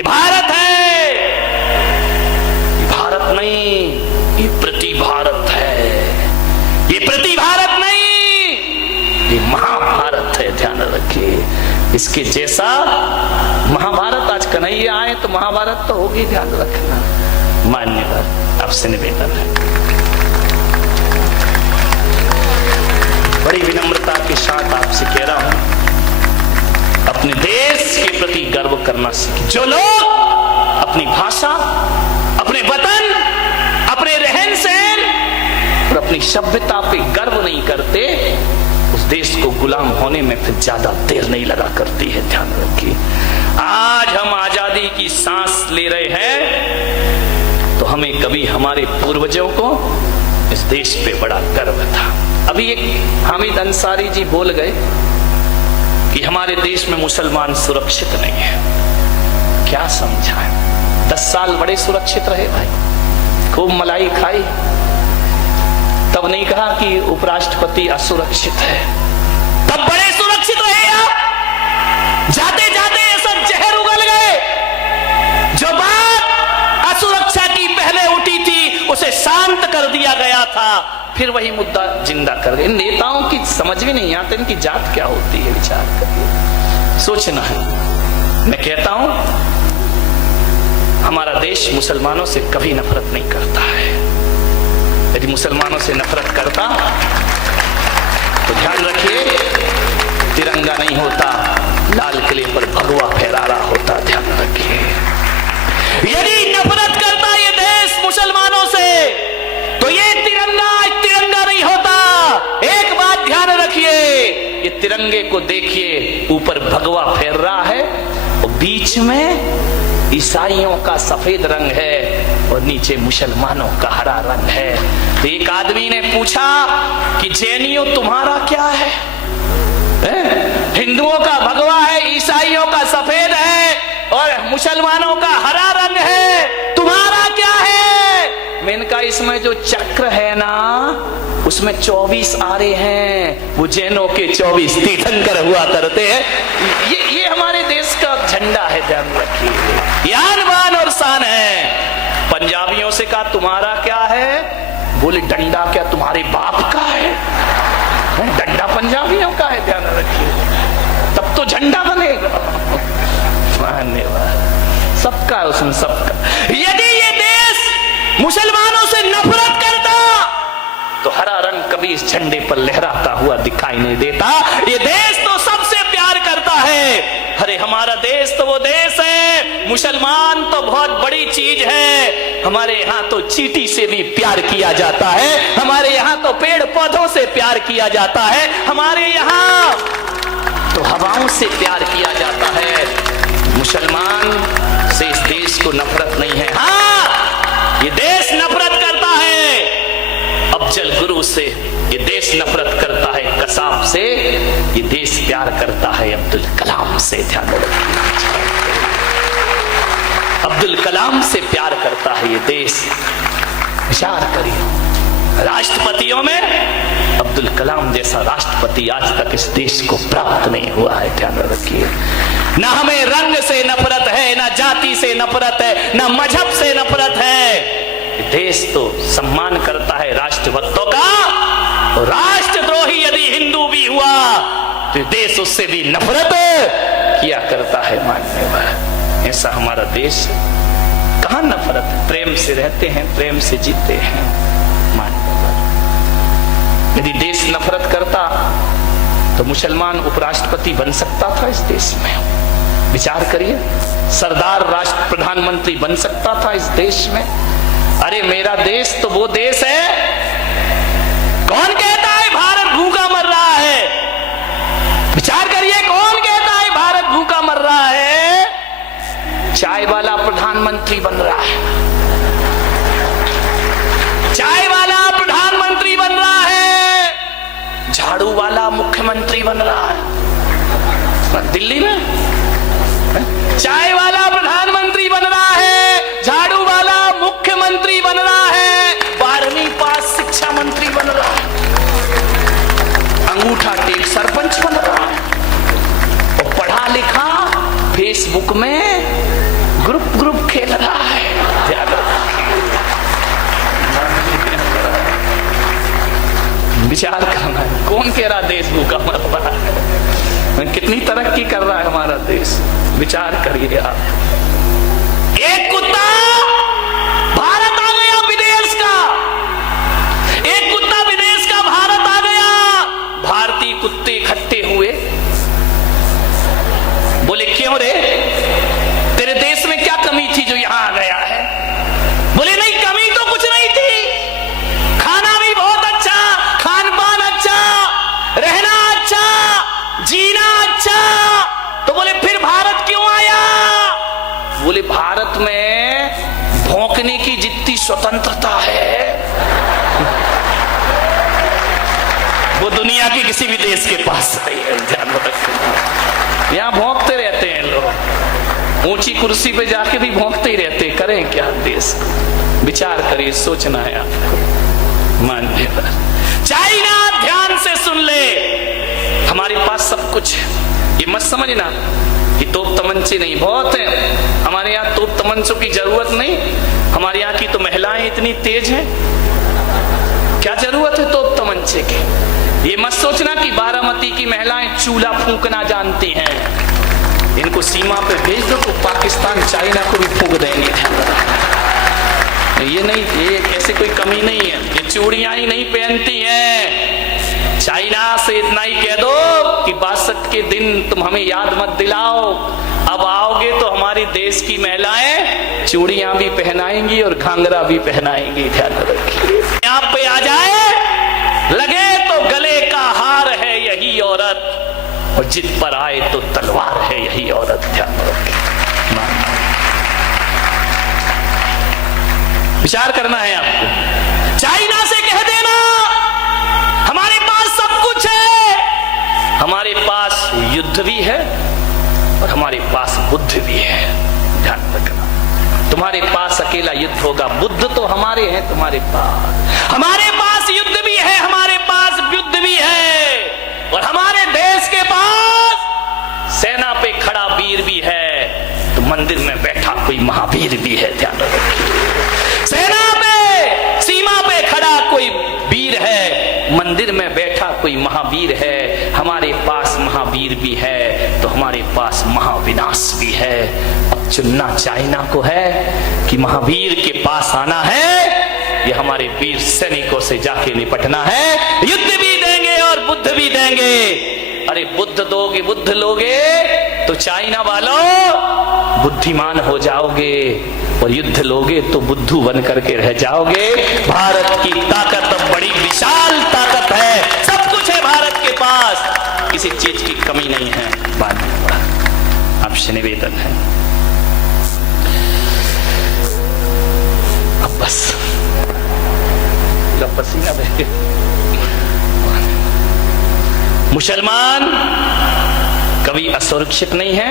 ये भारत है, ये भारत नहीं, ये प्रति भारत है, ये प्रति भारत नहीं, ये महाभारत है। ध्यान रखिए, इसके जैसा महाभारत आज कन्हैया आए तो महाभारत तो होगी, ध्यान रखना। मान्यवर, आपसे निवेदन है, बड़ी विनम्रता के साथ आपसे कह रहा हूं, अपने देश के प्रति गर्व करना सीखें। जो लोग अपनी भाषा, अपने वतन, अपने रहन सहन और अपनी सभ्यता पे गर्व नहीं करते, उस देश को गुलाम होने में फिर ज्यादा देर नहीं लगा करती है। ध्यान रखिए, आज हम आजादी की सांस ले रहे हैं तो हमें कभी हमारे पूर्वजों को इस देश पे बड़ा गर्व था। अभी एक हामिद अंसारी जी बोल गए कि हमारे देश में मुसलमान सुरक्षित नहीं है। क्या समझाएं? 10 साल बड़े सुरक्षित रहे भाई, खूब मलाई खाई, तब नहीं कहा कि उपराष्ट्रपति असुरक्षित है, तब बड़े सुरक्षित रहे आप। जाते जाते ऐसा जहर उगल गए, जो बात असुरक्षा की पहले उठी थी उसे शांत कर दिया गया था, फिर वही मुद्दा जिंदा कर गए। इन नेताओं की समझ में नहीं आता इनकी जात क्या होती है, विचार करिए, सोचना है। मैं कहता हूं, हमारा देश मुसलमानों से कभी नफरत नहीं करता है। यदि मुसलमानों से नफरत करता तो ध्यान रखिए, तिरंगा नहीं होता, लाल किले पर भगवा फहरा रहा होता। ध्यान रखिए, यदि नफरत करता ये देश मुसलमानों से तो ये तिरंगा नहीं होता। एक बात ध्यान रखिए, ये तिरंगे को देखिए, ऊपर भगवा फहर रहा है और बीच में ईसाइयों का सफेद रंग है और नीचे मुसलमानों का हरा रंग है। तो एक आदमी ने पूछा कि जैनियों तुम्हारा क्या है? हिंदुओं का भगवा है, ईसाइयों का सफेद है और मुसलमानों का हरा रंग है, तुम्हारा क्या है? मैंने कहा इसमें जो चक्र है ना उसमें 24 आरे हैं, वो जैनों के 24 तीर्थंकर हुआ करते हैं। ये हमारे देश का झंडा है, ध्यान रखिए, यान बान और शान है। पंजाबियों से कहा तुम्हारा क्या है? बोले डंडा क्या तुम्हारे बाप का है? डंडा पंजाबियों का है, ध्यान रखिए, तब तो झंडा बनेगा। धन्यवाद, सबका उसमें सबका। यदि ये देश मुसलमानों से नफरत करता तो हरा रंग कभी इस झंडे पर लहराता हुआ दिखाई नहीं देता। ये देश तो सबसे प्यार करता है। अरे हमारा देश तो वो देश है, मुसलमान तो बहुत बड़ी चीज है। हमारे यहाँ तो चींटी से भी प्यार किया जाता है, हमारे यहाँ तो पेड़ पौधों से प्यार किया जाता है, हमारे यहाँ तो हवाओं से प्यार किया जाता है। मुसलमान से इस देश को नफरत नहीं है। हाँ, ये देश नफरत करता है अफजल गुरु से, ये देश नफरत करता है कसाब से, ये देश प्यार करता है अब्दुल कलाम से। ध्यान रखिए, अब्दुल कलाम से प्यार करता है ये देश। विचार करिए, राष्ट्रपतियों में अब्दुल कलाम जैसा राष्ट्रपति आज तक इस देश को प्राप्त नहीं हुआ है। ध्यान रखिए, ना हमें रंग से नफरत है, ना जाति से नफरत है, ना मजहब से नफरत है। देश तो सम्मान करता है राष्ट्रभक्तों का, और राष्ट्रद्रोही यदि हिंदू भी हुआ तो देश उससे भी नफरत किया करता है। मान्यवर, ऐसा हमारा देश। कहां नफरत? प्रेम से रहते हैं, प्रेम से जीते हैं। मान्यवर, यदि देश नफरत करता तो मुसलमान उपराष्ट्रपति बन सकता था इस देश में। विचार करिए, सरदार राष्ट्र प्रधानमंत्री बन सकता था इस देश में। अरे मेरा देश तो वो देश है, कौन कहता है भारत भूखा मर रहा है? विचार करिए, कौन कहता है भारत भूखा मर रहा है? चाय वाला प्रधानमंत्री बन रहा है, चाय वाला प्रधानमंत्री बन रहा है, झाड़ू वाला मुख्यमंत्री बन रहा है। दिल्ली में चाय वाला प्रधानमंत्री बन रहा है, झाड़ू वाला मुख्यमंत्री बन रहा है, 12वीं पास शिक्षा मंत्री बन रहा है, अंगूठा टेक सरपंच बन रहा है, और पढ़ा लिखा फेसबुक में ग्रुप कौन कह रहा देश भूखा मर पड़ा है? कितनी तरक्की कर रहा है हमारा देश, विचार करिए आप। एक कुत्ता भारत आ गया विदेश का, एक कुत्ता विदेश का भारत आ गया। भारतीय कुत्ते इकट्ठे हुए, बोले क्यों रे, तेरे देश में क्या कमी थी जो यहां आ गया है? बोले नहीं, कमी तो कुछ नहीं थी, खाना भी बहुत अच्छा, खान पान अच्छा, रहना अच्छा, जीना अच्छा। तो बोले फिर भारत क्यों आया? बोले भारत में भौंकने की जितनी स्वतंत्रता है वो दुनिया के किसी भी देश के पास नहीं है। ध्यान रखना, यहां भौंकते रहते हैं लोग, ऊंची कुर्सी पे जाके भी भौंकते ही रहते, करें क्या देश को? विचार करिए, सोचना है आपको। मानने पर चाइना, ध्यान से सुन ले, हमारे पास सब कुछ है, ये मत समझना कि तोप तमंचे नहीं, बहुत है हमारे यहाँ, तोप तमंचों की जरूरत नहीं। हमारे यहाँ की तो महिलाएं इतनी तेज हैं, क्या जरूरत है तोप तमंचे की? ये मत सोचना कि बारामती की महिलाएं चूल्हा फूंकना जानती हैं, इनको सीमा पे भेज दो तो पाकिस्तान चाइना को भी फूंक देंगे। ये नहीं, ये ऐसे कोई कमी नहीं है, ये चूड़ियां ही नहीं पहनती हैं। चाइना से इतना ही कह दो कि 62 के दिन तुम हमें याद मत दिलाओ, अब आओगे तो हमारी देश की महिलाएं चूड़ियां भी पहनाएंगी और घाघरा भी पहनाएंगी। ध्यान रखिए, यहाँ पे आ जाए लगे तो गले का हार है यही औरत, और जिद पर आए तो तलवार है यही औरत। ध्यान रखिए, विचार करना है आपको। चाइना से कह देना हमारे पास सब कुछ है, हमारे पास युद्ध भी है और हमारे पास बुद्ध भी है। ध्यान रखना, तुम्हारे पास अकेला युद्ध होगा, बुद्ध तो हमारे हैं तुम्हारे पास, हमारे पास युद्ध भी है, हमारे पास युद्ध भी है, और हमारे देश के पास सेना पे खड़ा वीर भी है, तो मंदिर में बैठा कोई महावीर भी है। ध्यान रखिए, सेना पे, सीमा पे खड़ा कोई वीर है, मंदिर में बैठा कोई महावीर है। हमारे पास महावीर भी है तो हमारे पास महाविनाश भी है। अब चुनना चाइना को है कि महावीर के पास आना है, ये हमारे वीर सैनिकों से जाके निपटना है। युद्ध भी देंगे और बुद्ध भी देंगे। अरे बुद्ध दोगे, बुद्ध लोगे तो चाइना वालों बुद्धिमान हो जाओगे, और युद्ध लोगे तो बुद्धू बन करके रह जाओगे। भारत की ताकत अब बड़ी विशाल ताकत है, सब कुछ है भारत के पास, किसी चीज की कमी नहीं है। आपसे निवेदन है, अब बस पसीना बह, मुसलमान कभी असुरक्षित नहीं है।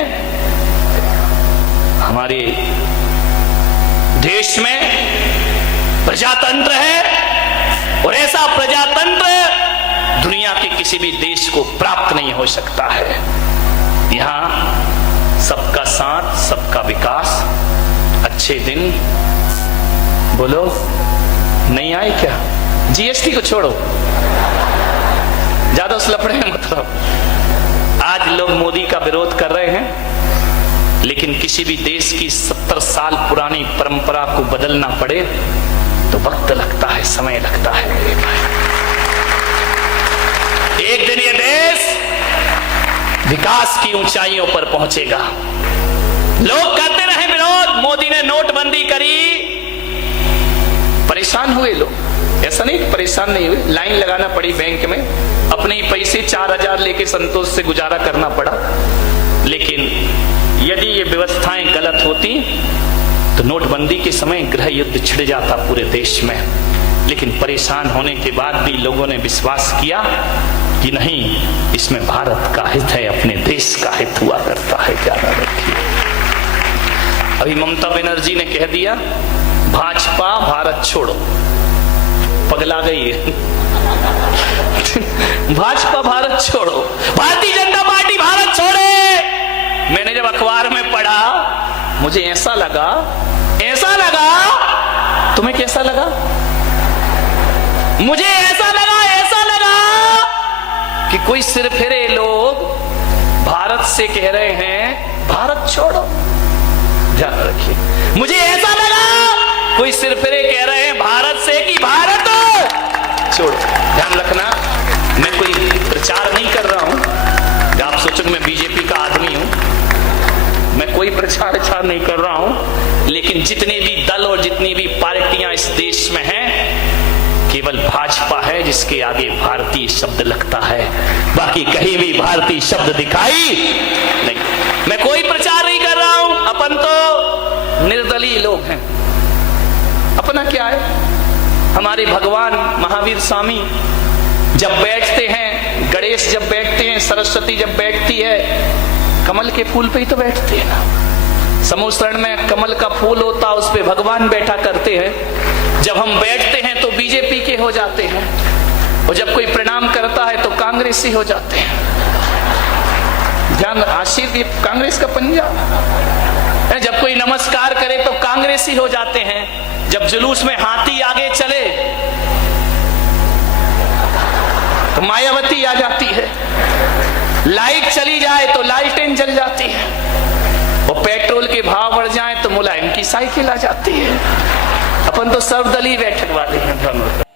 हमारे देश में प्रजातंत्र है, और ऐसा प्रजातंत्र दुनिया के किसी भी देश को प्राप्त नहीं हो सकता है। यहां सबका साथ, सबका विकास, अच्छे दिन बोलो नहीं आए क्या? जीएसटी को छोड़ो, ज्यादा उस लफड़े में मतलब। आज लोग मोदी का विरोध कर रहे हैं, लेकिन किसी भी देश की 70 साल पुरानी परंपरा को बदलना पड़े तो वक्त लगता है, समय लगता है। एक दिन ये देश विकास की ऊंचाइयों पर पहुंचेगा। लोग करते रहे विरोध, मोदी ने नोटबंदी करी, परेशान हुए लोग, ऐसा नहीं परेशान नहीं हुए, लाइन लगाना पड़ी बैंक में, अपने ही पैसे 4000 लेके संतोष से गुजारा करना पड़ा। लेकिन यदि ये व्यवस्थाएं गलत होती तो नोटबंदी के समय गृह युद्ध छिड़ जाता पूरे देश में। लेकिन परेशान होने के बाद भी लोगों ने विश्वास किया कि नहीं, इसमें भारत का हित है, अपने देश का हित हुआ करता है। क्या रखिए, अभी ममता बनर्जी ने कह दिया भाजपा भारत छोड़ो, पगला गई है। भाजपा भारत छोड़ो, भारतीय जनता पार्टी भारत छोड़े। मैंने जब अखबार में पढ़ा मुझे ऐसा लगा, तुम्हें कैसा लगा? मुझे ऐसा लगा कोई सिरफिरे लोग भारत से कह रहे हैं भारत छोड़ो। ध्यान रखिए, मुझे ऐसा लगा कोई सिरफिरे कह रहे हैं भारत से कि भारत छोड़ो। ध्यान रखना, मैं कोई प्रचार नहीं कर रहा हूं। आप सोचो मैं बीजेपी का आदमी हूं, मैं कोई प्रचार नहीं कर रहा हूं। लेकिन जितने भी दल और जितनी भी पार्टियां इस देश में हैं, केवल भाजपा है जिसके आगे भारतीय शब्द लगता है, बाकी कहीं भी भारतीय शब्द दिखाई नहीं। मैं कोई प्रचार नहीं कर रहा हूं, अपन तो निर्दलीय लोग हैं। अपना क्या है, हमारे भगवान महावीर स्वामी जब बैठते हैं, गणेश जब बैठते हैं, सरस्वती जब बैठती है, कमल के फूल पे ही तो बैठते हैं ना। समूह में कमल का फूल होता, उस पे भगवान बैठा करते हैं। जब हम बैठते हैं तो बीजेपी के हो जाते हैं, और जब कोई प्रणाम करता है तो कांग्रेसी हो जाते हैं। ध्यान, आशीर्वाद कांग्रेस का पंजा। जब कोई नमस्कार करे तो कांग्रेसी हो जाते हैं। जब जुलूस में हाथी आगे चले तो मायावती आ जाती है। लाइट चली जाए तो लालटेन जल जाती है, और पेट्रोल के भाव बढ़ जाए तो मुलायम की साइकिल आ जाती है। अपन तो सर्वदलीय बैठक वाले हैं।